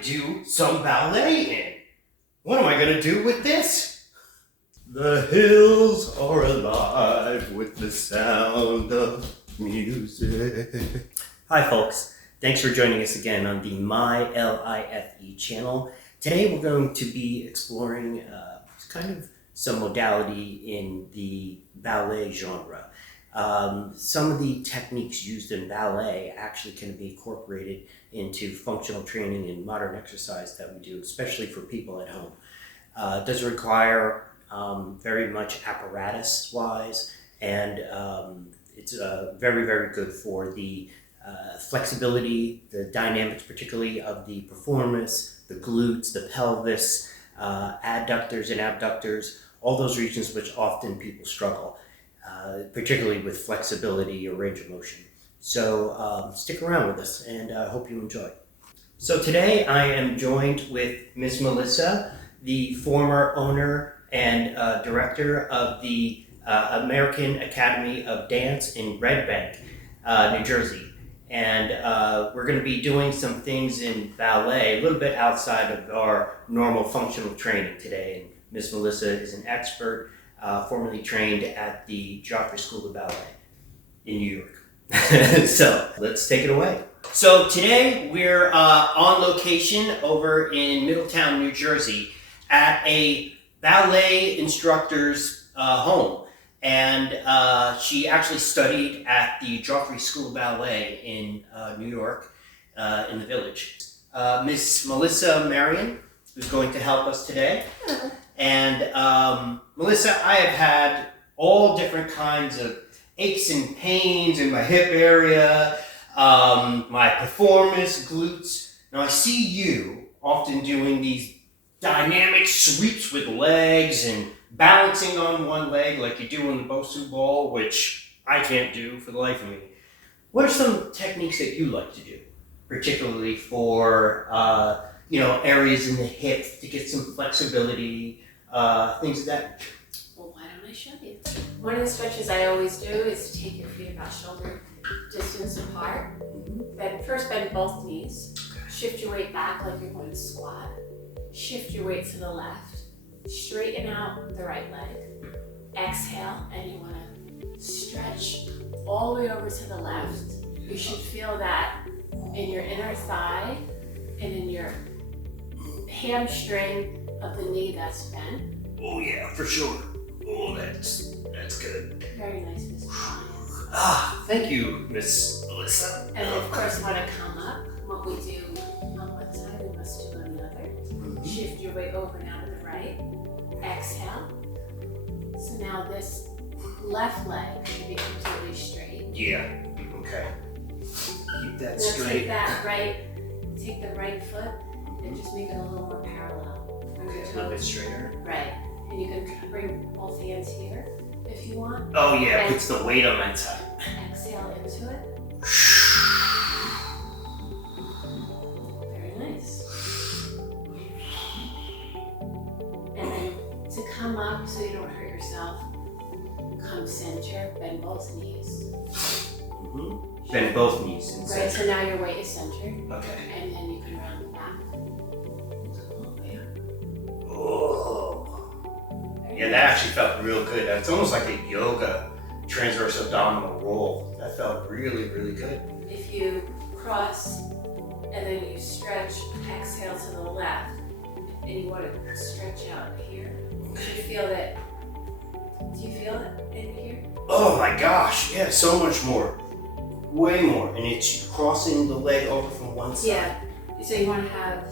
could do some ballet in. What am I gonna do with this? The hills are alive with the sound of music. Hi folks, thanks for joining us again on the MYl.i.f.e channel. Today we're going to be exploring kind of some modality in the ballet genre. Some of the techniques used in ballet actually can be incorporated into functional training and modern exercise that we do, especially for people at home. It doesn't require very much apparatus-wise, and it's very, very good for the flexibility, the dynamics particularly of the performance, the glutes, the pelvis, adductors and abductors, all those regions which often people struggle, particularly with flexibility or range of motion. So stick around with us, and I hope you enjoy. So today I am joined with Miss Melissa, the former owner and director of the American Academy of Dance in Red Bank, New Jersey. And we're going to be doing some things in ballet, a little bit outside of our normal functional training today. And Miss Melissa is an expert, formerly trained at the Joffrey School of Ballet in New York. So let's take it away. So today we're on location over in Middletown, New Jersey at a ballet instructor's home. And she actually studied at the Joffrey School of Ballet in New York, in the Village. Miss Melissa Marion is going to help us today. Hello. And Melissa, I have had all different kinds of aches and pains in my hip area, my performance, glutes. Now I see you often doing these dynamic sweeps with legs and balancing on one leg like you do in the Bosu ball, which I can't do for the life of me. What are some techniques that you like to do, particularly for areas in the hip to get some flexibility, things of that nature? Well, why don't I show you? One of the stretches I always do is to take your feet about shoulder distance apart. First bend both knees. Shift your weight back like you're going to squat. Shift your weight to the left. Straighten out the right leg. Exhale, and you want to stretch all the way over to the left. You should feel that in your inner thigh and in your hamstring of the knee that's bent. Oh yeah, for sure. Oh, that's good. Very nice, Miss Marion. Thank you, Miss Melissa. And then of course, want to come up. What we do on one side, we must do on the other. Shift your weight over now to the right. Exhale. So now this left leg should be completely straight. Yeah. Okay. Keep that Now straight. take the right foot and just make it a little more parallel. Bring your A little bit toes. straighter. Right. And you can bring both hands here if you want. Oh yeah, And puts the weight on that side. exhale into it. Very nice. And then to come up so you don't hurt yourself, come center, bend both knees. Bend both knees. And Right, so now your weight is centered. Okay. And then you can round back. Oh. Yeah, that actually felt real good. It's almost like a yoga transverse abdominal roll. That felt really, really good. If you cross and then you stretch, exhale to the left, and you want to stretch out here, you should feel that. Do you feel it in here? Oh my gosh, yeah, so much more. Way more. And it's crossing the leg over from one side. Yeah. So you want to have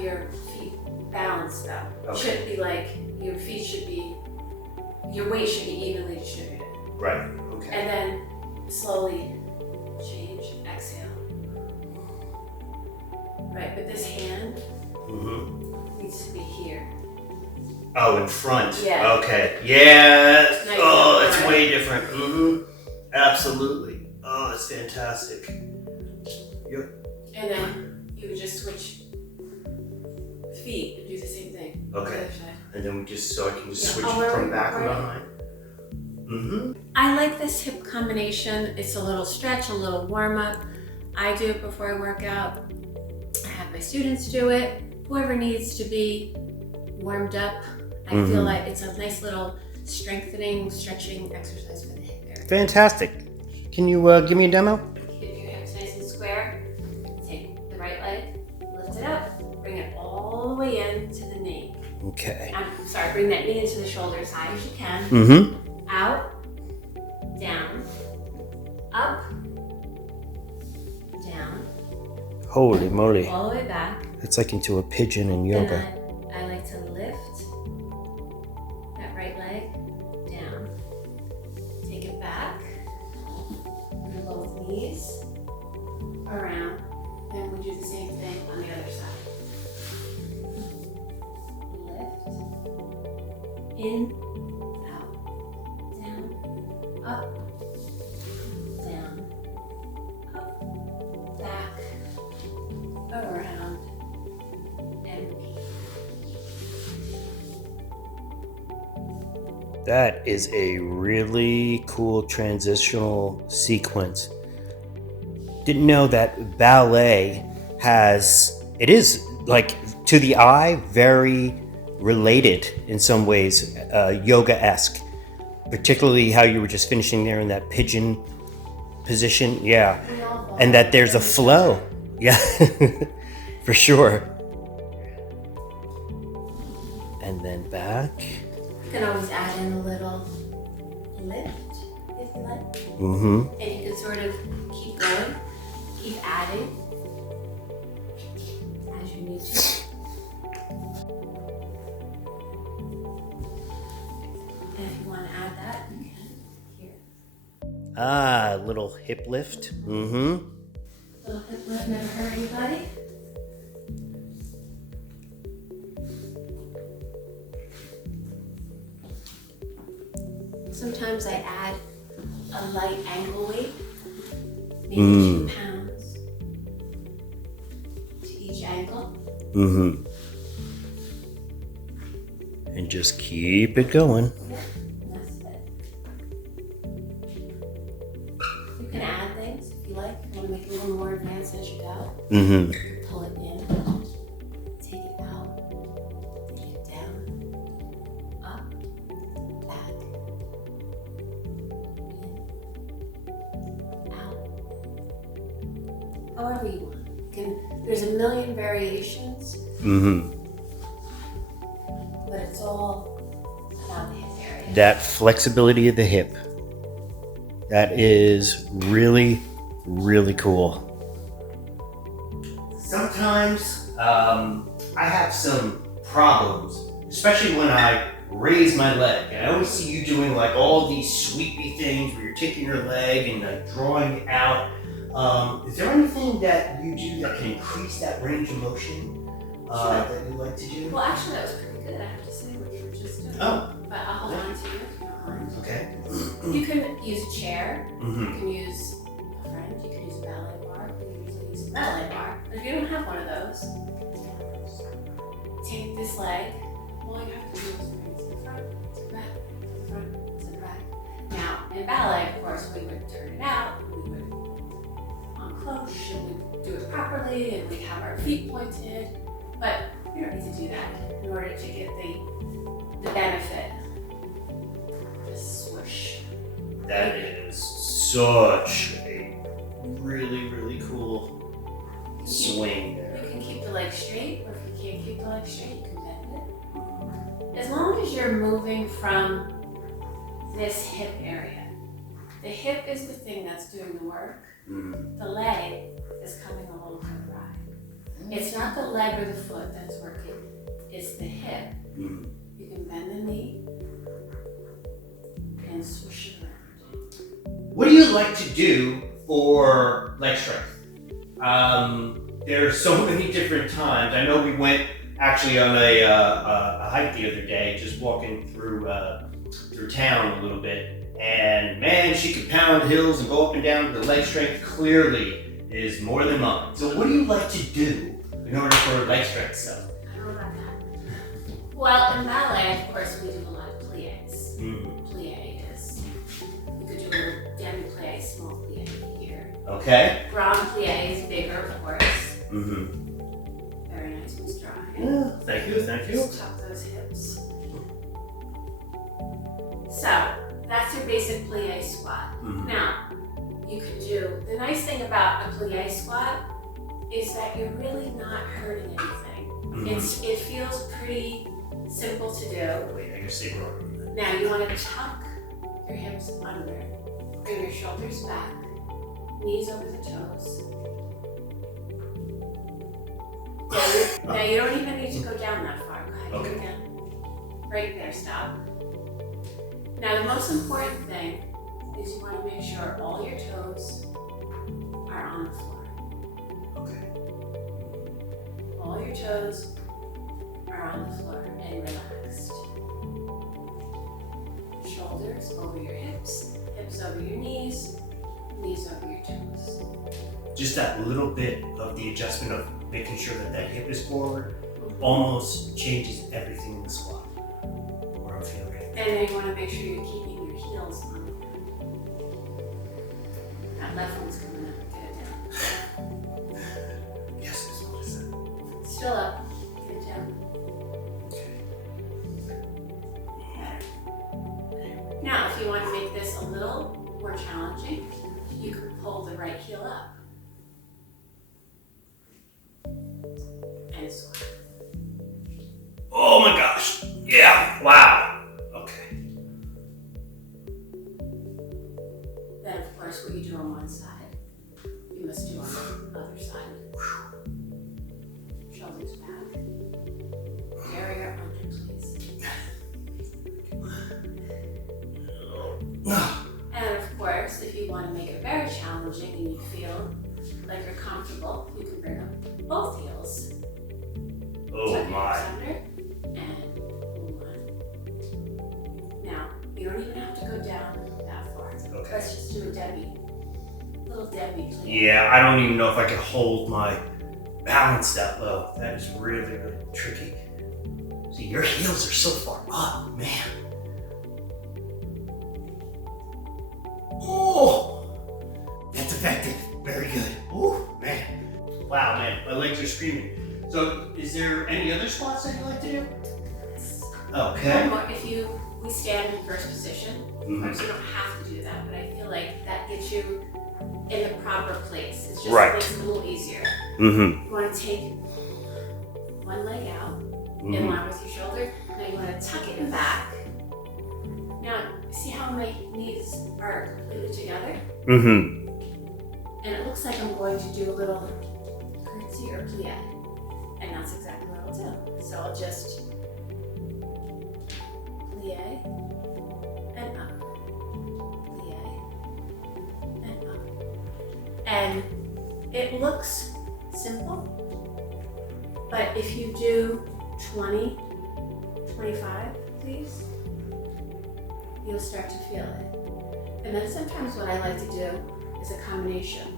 your feet balanced though. Okay. Shouldn't be like your weight should be evenly distributed. Right, okay. And then slowly change, exhale. Right, but this hand needs to be here. Oh, in front. Yeah. Okay. Yeah. Nice. Oh, it's Right. way different. Absolutely. Oh, that's fantastic. Yep. And then you would just switch feet and do the same thing. Okay. The other side. And then so I can just switch Oh, from back and right. behind. I like this hip combination. It's a little stretch, a little warm up. I do it before I work out. I have my students do it. Whoever needs to be warmed up. I feel like it's a nice little strengthening, stretching exercise for the hip area. Fantastic. Can you give me a demo? Keep your hips nice and square. Take the right leg, lift it up, bring it all the way in to the knee. Okay. I'm sorry, bring that knee into the shoulder as high as you can. Mm-hmm. Out, down, up, down, Holy moly. all the way back. It's like into a pigeon in yoga. Then I like to lift that right leg down, take it back, bring both knees around, then we do the same thing on the other side. Lift, in, out, down, up, down, up, back, around, and repeat. That is a really cool transitional sequence. Didn't know that ballet it is like to the eye, very related in some ways, yoga-esque. Particularly how you were just finishing there in that pigeon position. Yeah. And that there's a flow. Yeah, for sure. And then back. You can always add in a little lift if you like. Mm-hmm. And you can sort of keep going, keep adding as you need to. And if you want to add that, you can here. Ah, little hip lift. Mm-hmm. Little hip lift never hurt anybody. Sometimes I add a light ankle weight, maybe 2 pounds to each ankle. Mm-hmm. And just keep it going. Yeah, and that's it. You can add things if you like. If you want to make it a little more advanced as you go. Mm-hmm. Pull it in, take it out, take it down, up, back, in, out. However you want. There's a million variations, Mm-hmm. but it's all about the hip area. That flexibility of the hip. That is really, really cool. Sometimes I have some problems, especially when I raise my leg. And I always see you doing like all these sweepy things where you're taking your leg and like drawing it out. Is there anything that you do that can increase that range of motion that you like to do? Well, actually, that was pretty good, I have to say, what you were just doing. Oh. But I'll hold on to you if you don't mind. Okay. You can use a chair, Mm-hmm. you can use a friend, you can use a ballet bar, you can usually use a ballet bar. But if you don't have one of those, take this leg, all you have to do is bring it to the front, to the back, to the front, to the back. Now, in ballet, of course, we would turn it out, we would uncloche, and we'd do it properly, and we'd have our feet pointed, but you don't need to do that in order to get the benefit. Just swoosh. That is such a really, really cool swing there. You can keep the leg straight, or if you can't keep the leg straight, you can bend it. As long as you're moving from this hip area. The hip is the thing that's doing the work. Mm. The leg is coming a little bit right. It's not the leg or the foot that's working, it's the hip. Mm. You can bend the knee and swoosh it around. What do you like to do for leg strength? There are so many different times. I know we went actually on a hike the other day, just walking through town a little bit, and man, she could pound hills and go up and down. The leg strength clearly is more than mine. So what do you like to do in order for leg strength stuff? I don't know about that. Well, in ballet, of course, we do a lot of plies. Mm. Plie is, you could do a little demi-plie, small plie here. Okay. Okay. Grand plie is bigger, of course. Mm-hmm. Very nice, Miss Dry. Yeah, thank you, thank you. Just tuck those hips. So, that's your basic plie squat. Mm-hmm. Now, you can do, the nice thing about a plie squat is that you're really not hurting anything. Mm-hmm. It feels pretty simple to do. Wait, I can see wrong. Now you want to tuck your hips under, bring your shoulders back, knees over the toes. Now you don't even need to go down that far. Go ahead, Okay. go down. Right there, stop. Now the most important thing is you want to make sure all your toes are on the floor. Okay. All your toes are on the floor and relaxed. Shoulders over your hips, hips over your knees, knees over your toes. Just that little bit of the adjustment of making sure that that hip is forward almost changes everything in the squat. Where I'm feeling right. And then you want to make sure you're keeping your heels on the ground. That left one's coming up. Get it down. Yes, Miss Melissa. Still up. Get it down. Okay. Better. Now, if you want to make this a little more challenging, you can pull the right heel up. And squat. Oh my gosh. Yeah. Wow. Okay. Then, of course, what you do on one side, you must do on the other side. Shoulders back. Carry your under, please. And of course, if you want to make it very challenging and you feel like you're comfortable, you can bring up both heels. Oh Tuck your my. hips under and one. Now, you don't even have to go down that far. Okay. Let's just do a Debbie. Little Debbie, please. Yeah, I don't even know if I can hold my balance that low. That is really, really tricky. See, your heels are so far up, man. Oh, that's effective. Very good. Oh, man. Wow, man, my legs are screaming. So, is there any other squats that you like to do? Okay. One more, we stand in first position. Of Mhm. course, you don't have to do that, but I feel like that gets you in the proper place. It's just Right. makes it a little easier. Mm-hmm. You want to take one leg out, in line with your shoulder. Now you want to tuck it in back. Now, see how my knees are completely together? Mm-hmm. And it looks like I'm going to do a little curtsy or plie. And that's exactly what I'll do. So I'll just plie and up. Plie and up. And it looks simple, but if you do 20, 25, please, you'll start to feel it. And then sometimes what I like to do is a combination.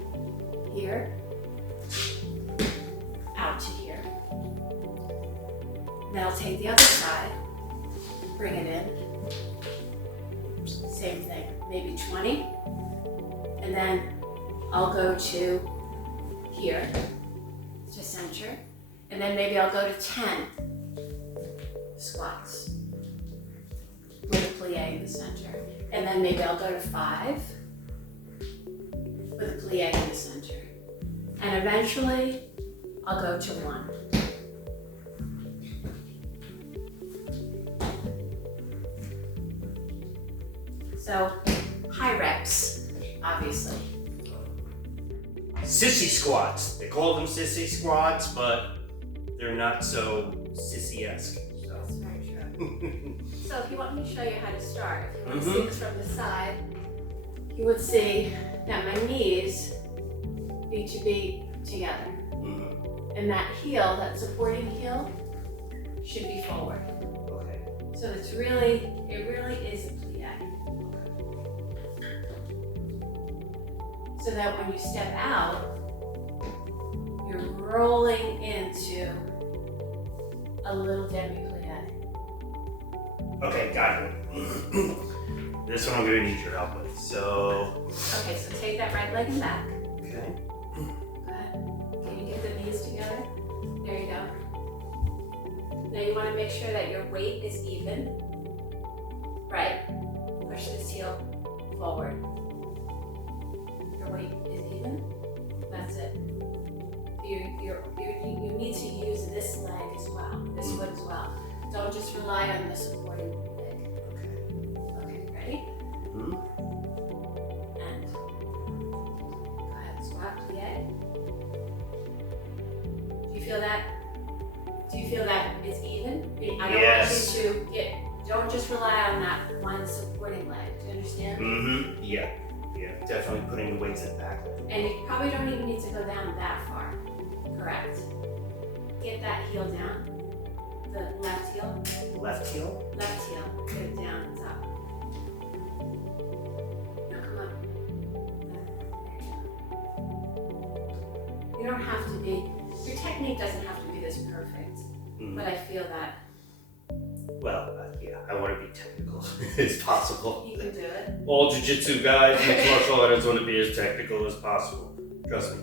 Here, out to here. Then I'll take the other side, bring it in. Same thing, maybe 20. And then I'll go to here, to center. And then maybe I'll go to 10 squats with a plie in the center. And then maybe I'll go to 5 with a plie in the center. And eventually, I'll go to 1. So, high reps, obviously. Sissy squats. They call them sissy squats, but they're not so sissy-esque. That's very true. So if you want me to show you how to start, if you want to Mhm. see this from the side, you would see that my knees need to be together. Mhm. And that heel, that supporting heel, should be forward. Okay. So it really is a plie. So that when you step out, you're rolling into a little demi-plie. Okay, got it. This one I'm gonna need your help with. So. Okay, so take that right leg and back. Okay. Okay. Good. Can you get the knees together? There you go. Now you want to make sure that your weight is even. Right. Push this heel forward. Your weight is even. That's it. You need to use this leg as well, this foot as well. Don't just rely on the supporting leg. Okay, ready? And go ahead, squat, plie. Do you feel that? Do you feel that it's even? I don't want you to don't just rely on that one supporting leg. Do you understand? Yeah. Yeah, definitely putting the weights in the back. And you probably don't even need to go down that far. Correct. Get that heel down. The left heel. Left heel? Left heel. Get it down and up. Now come up. There you go. You don't have to be, your technique doesn't have to be this perfect, but I feel that well, yeah, I want to be technical as possible. you can do it. All jiu-jitsu guys, mixed martial artists want to be as technical as possible. Trust me.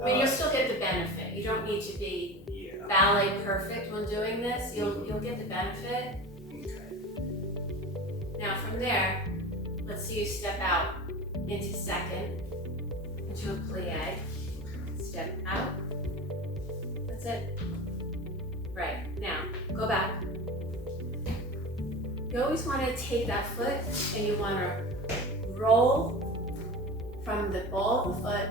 I mean, you'll still get the benefit. You don't need to be ballet perfect when doing this. You'll get the benefit. Okay. Now from there, let's see you step out into second, into a plie. Step out. That's it. Right, now, go back. You always want to take that foot and you want to roll from the ball of the foot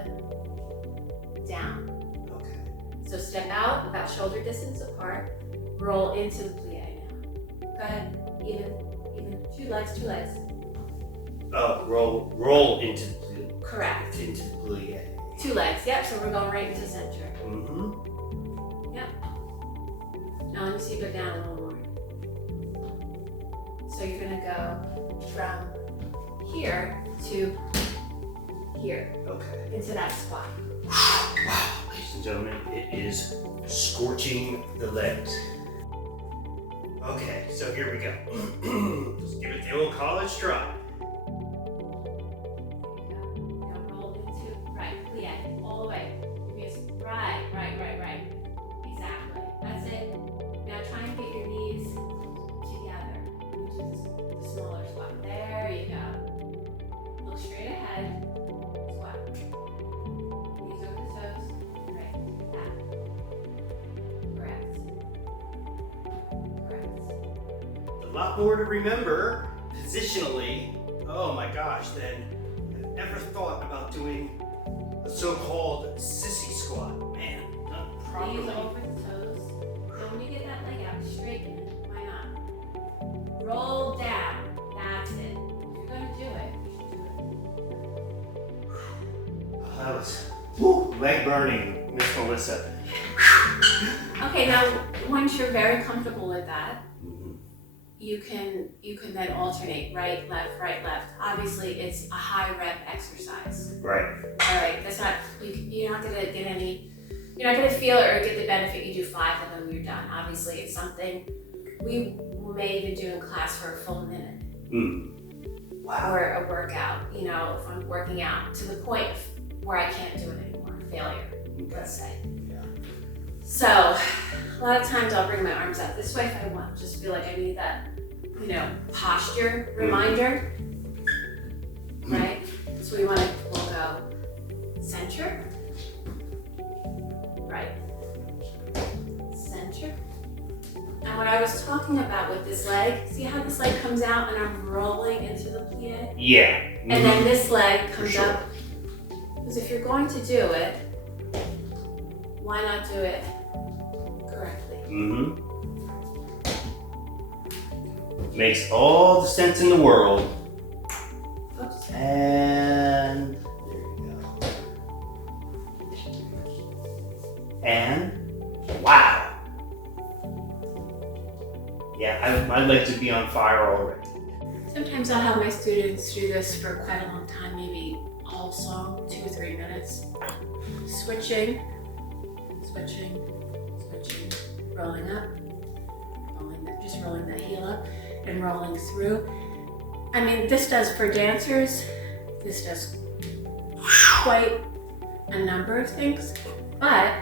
down. Okay. So step out about shoulder distance apart, roll into the plie now. Go ahead, even. Two legs. Oh, roll into the plie. Correct. Into the plie. 2 legs, yep, so we're going right into center. Yep. Now let me see you go down a little more. So you're gonna go from here to here. Okay. Into that squat. Wow, ladies and gentlemen, it is scorching the legs. Okay, so here we go. Just give it the old college try. Now roll into right, plie, all the way. Yes, right. Exactly. That's it. Now try and get your knees together. You do the smaller squat. There you go. Look straight ahead. Squat. Knees over the toes. Right. That. Correct. A lot more to remember positionally. Oh my gosh, than I've ever thought about doing a so-called sissy squat. Man, done Knees properly. over the toes. So when you get that leg out, straighten it. Why not? Roll down. That's it. If you're gonna do it, you should do it. That was leg burning, Miss Melissa. Okay, now once you're very comfortable with that, you can then alternate right, left. Obviously, it's a high rep exercise. Right. All right, that's not you're not gonna get any. You're not gonna feel it or get the benefit. You do 5 of them, you're done. Obviously, it's something we may even do in class for a full minute. Wow. Or a workout. You know, if I'm working out to the point where I can't do it anymore, failure. Let's say. Yeah. So, a lot of times I'll bring my arms out this way if I want. Just feel like I need that, posture reminder, right? So we'll go center, right, center. And what I was talking about with this leg, see how this leg comes out and I'm rolling into the plie? Yeah. And then this leg comes sure. up. Because if you're going to do it, why not do it correctly? Makes all the sense in the world. Oops. And there you go. And wow. Yeah, my legs would be on fire already. Sometimes I'll have my students do this for quite a long time, maybe a whole song, 2 or 3 minutes. Switching, rolling up, just rolling that heel up and rolling through. I mean, this does for dancers, this does quite a number of things, but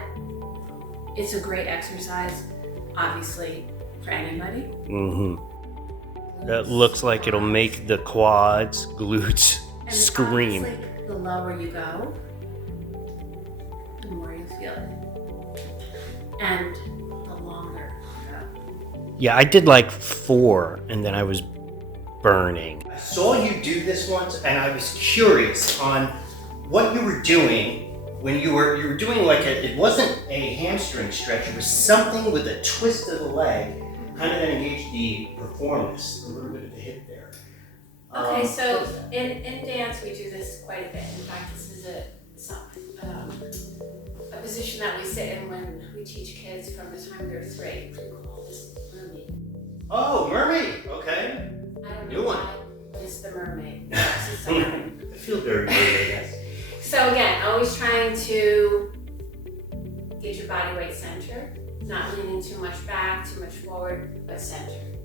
it's a great exercise, obviously, for anybody. That looks like it'll make the quads, glutes And scream. obviously, the lower you go, the more you feel it. And the longer you go. Yeah, I did like 4 and then I was burning. I saw you do this once and I was curious on what you were doing when you were doing like it wasn't a hamstring stretch, it was something with a twist of the leg, kind of that engaged the performance, a little bit of the hip there. Okay, so in dance we do this quite a bit. In fact, this is a position that we sit in when we teach kids from the time they're 3. We call this mermaid. Oh, mermaid, okay. I don't New know one. why, but it's the mermaid. Yes, it's the mermaid. I feel very good, I guess. So again, always trying to get your body weight centered, not leaning too much back, too much forward, but centered.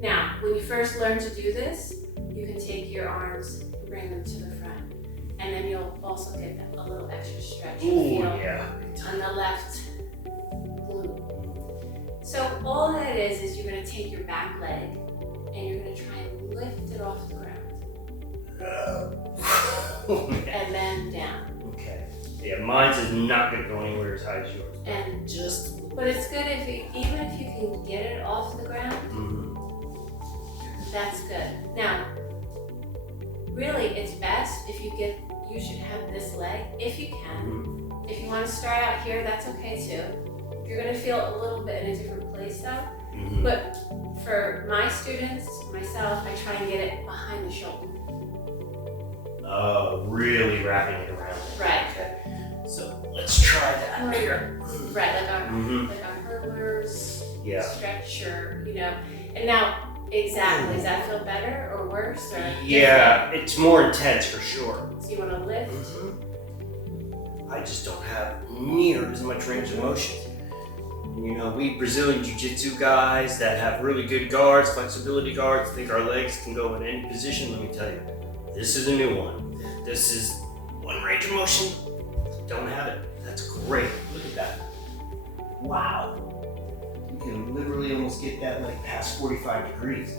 Now, when you first learn to do this, you can take your arms and bring them to the front. And then you'll also get a little extra stretch. You'll feel on the left glute. So all that is you're gonna take your back leg and you're gonna try and lift it off the ground. And then down. Okay. Yeah, mine's is not gonna go anywhere as high as yours. And but it's good if even if you can get it off the ground, that's good. Now, really it's best if you should have this leg, if you can. If you want to start out here, that's okay too. You're gonna feel a little bit in a different place though. But for my students, myself, I try and get it behind the shoulder. Oh, really wrapping it around. Right. Okay. So let's try that here. Right, like on hurdlers, stretch or, and now exactly, does that feel better or worse or yeah, it's more intense for sure. So you want to lift? I just don't have near as much range of motion. We Brazilian Jiu-Jitsu guys that have really good guards, flexibility guards, think our legs can go in any position. Let me tell you, this is a new one. This is one range of motion. Don't have it. That's great. Look at that. Wow. You can literally almost get that like past 45 degrees.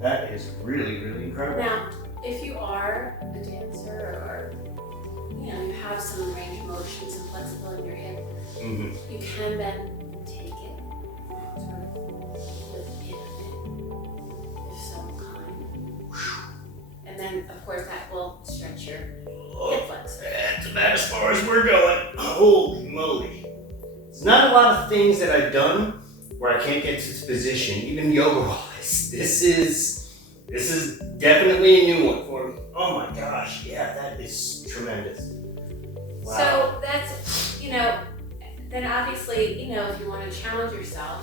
That is really, really incredible. Now, if you are a dancer or you have some range of motion, some flexibility in your hip, you can then take it, sort of lift it, if so inclined. And then, of course, that will stretch your hip flexor. That's about as far as we're going. Holy moly. There's not a lot of things that I've done where I can't get to this position, even yoga-wise. This is definitely a new one for me. Oh my gosh, yeah, that is tremendous. Wow. So that's, then obviously, if you want to challenge yourself,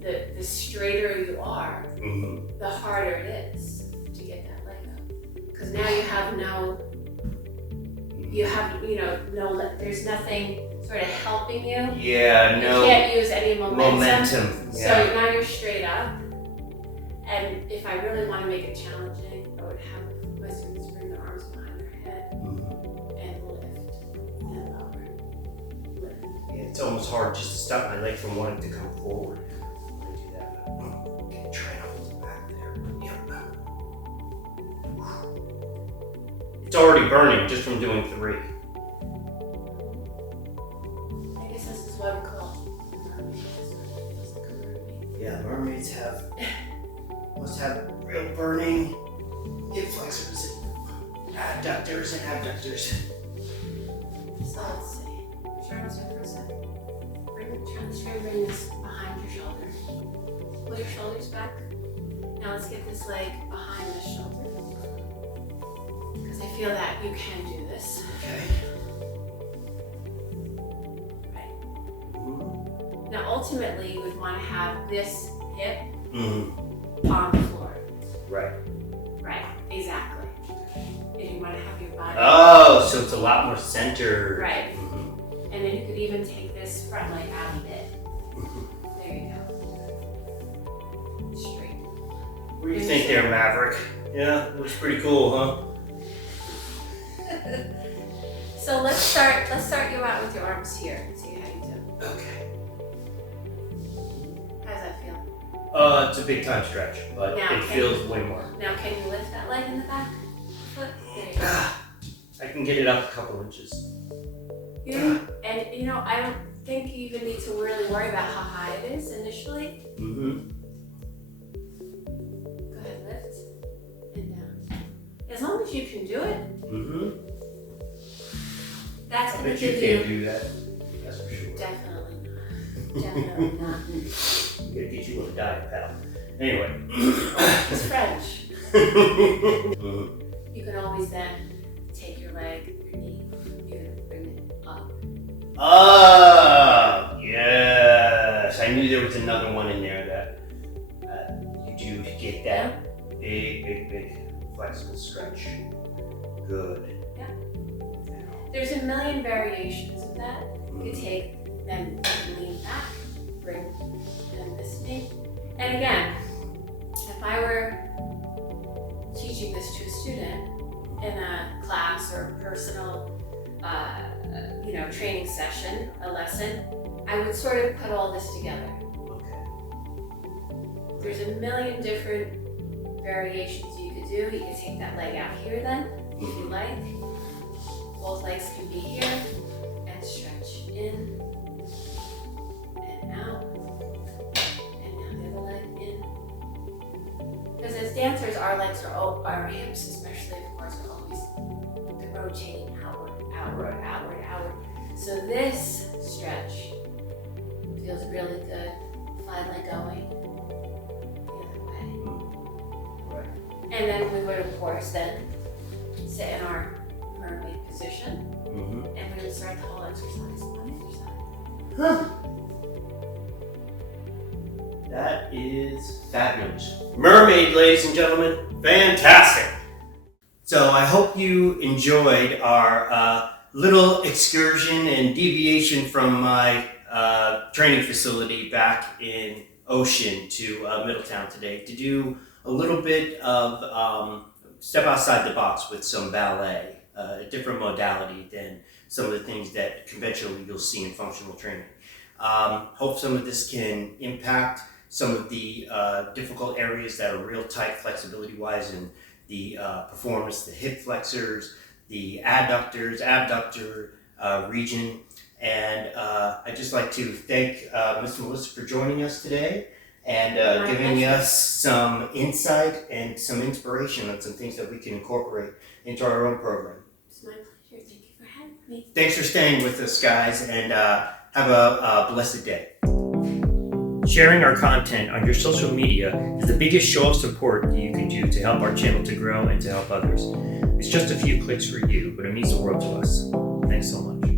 the straighter you are, the harder it is to get that leg up. Because now you have there's nothing sort of helping you. Yeah, no. You can't use any momentum. Yeah. So now you're straight up. And if I really want to make it challenging, I would have my students bring their arms behind their head and lift and lower. Lift. Yeah, it's almost hard just to stop my leg from wanting to come forward when I do that. Okay, try and hold it back there. Yep. It's already burning just from doing 3. I guess this is what we call mermaids. Yeah, mermaids must have real burning hip flexors, adductors and abductors. So let's see. Try this for a second. Try and bring this behind your shoulder. Pull your shoulders back. Now let's get this leg behind the shoulder. Because I feel that you can do this. Okay. Right. Now ultimately you would want to have this hip on the floor. Right. Right, exactly. If you want to have your body. Oh, so it's a lot more centered. Right. And then you could even take this front leg out a bit. There you go. Straight. What do you think there, Maverick? Yeah, looks pretty cool, huh? So let's start you out with your arms here and see how you do. Okay. How does that feel? It's a big time stretch, but Now, it feels way more. Now can you lift that leg in the back? Foot? There you go. I can get it up a couple inches. And you know, I don't think you even need to really worry about how high it is initially. Mm-hmm. Go ahead, lift and down. As long as you can do it, Mm-hmm. that's I going to bet you give can't do that. That's for sure. Definitely not. Definitely not. I'm gonna get you on a diet, pal. Anyway. It's French. Mhm. You can always then take your leg, your knee, you're going to bring it up. Oh, yes. I knew there was another one in there that you do to get that big flexible stretch. Good. Yeah. There's a million variations of that. You could take them, lean back, bring them this knee. And again, if I were teaching this to a student in a class or personal training session, a lesson, I would sort of put all this together. Okay. There's a million different variations you could do. You could take that leg out here then, if you like. Both legs can be here and stretch in and out. And now the other leg in. Because as dancers, our legs our hips especially, of course, are always rotating outward. So this stretch feels really good. Flat leg going the other way. Right. And then we would, of course, then sit in our mermaid position, Mm-hmm. and we would start the whole exercise on either side. Huh. That is fabulous. Mermaid, ladies and gentlemen. Fantastic. So I hope you enjoyed our little excursion and deviation from my training facility back in Ocean to Middletown today to do a little bit of step outside the box with some ballet, a different modality than some of the things that conventionally you'll see in functional training. Hope some of this can impact some of the difficult areas that are real tight flexibility-wise in the performance, the hip flexors, the adductors, abductor region. And I'd just like to thank Miss Melissa for joining us today and giving us some insight and some inspiration on some things that we can incorporate into our own program. It's my pleasure. Thank you for having me. Thanks for staying with us, guys, and have a blessed day. Sharing our content on your social media is the biggest show of support that you can do to help our channel to grow and to help others. It's just a few clicks for you, but it means the world to us. Thanks so much.